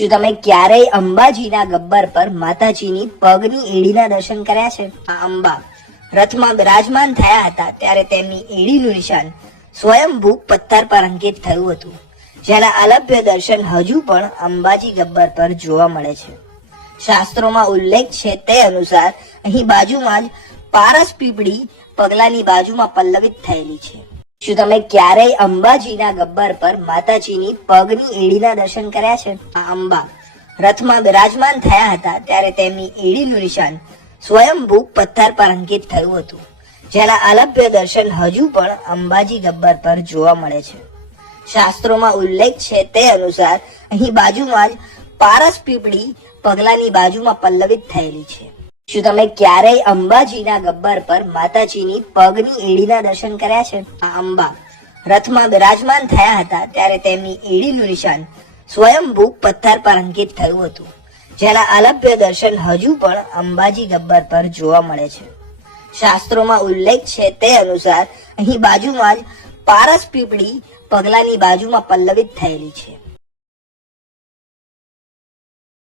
શું તમે ક્યારેય અંબાજીના ગબ્બર પર માતાજીની પગની એડીના દર્શન કર્યા છે? આ અંબા રથમાં બિરાજમાન થયા હતા ત્યારે તેમની એડીનું નિશાન સ્વયંભૂ પથ્થર પર અંકિત થયું હતું, જેના અલભ્ય દર્શન હજુ પણ અંબાજી ગબ્બર પર જોવા મળે છે. શાસ્ત્રોમાં ઉલ્લેખ છે તે અનુસાર અહીં બાજુમાં જ પારસ પીપળી પગલાની બાજુમાં પલ્લવિત થયેલી છે. શું તમે ક્યારેય અંબાજીના ગબ્બર પર માતાજીની પગની એડીના દર્શન કર્યા છે? આ અંબા રથમાં બિરાજમાન થયા હતા ત્યારે તેમની એડીનું નિશાન સ્વયંભૂ પથ્થર પર અંકિત થયું હતું, જેના અલભ્ય દર્શન હજુ પણ અંબાજી ગબ્બર પર જોવા મળે છે. શાસ્ત્રોમાં ઉલ્લેખ છે તે અનુસાર અહીં બાજુમાં જ પારસ પીપળી પગલાની બાજુમાં પલ્લવિત થયેલી છે. શું તમે ક્યારેય અંબાજીના ગબ્બર પર માતાજીની પગની એડીના દર્શન કર્યા છે? આ અંબા રથમાં બિરાજમાન થયા હતા ત્યારે તેમની એડીનું નિશાન સ્વયંભૂ પથ્થર પર અંકિત થયું હતું. જેના અલભ્ય દર્શન હજુ પણ અંબાજી ગબ્બર પર જોવા મળે છે. શાસ્ત્રોમાં ઉલ્લેખ છે તે અનુસાર અહીં બાજુમાં જ પારસ પીપળી પગલાની બાજુમાં પલ્લવિત થયેલી છે.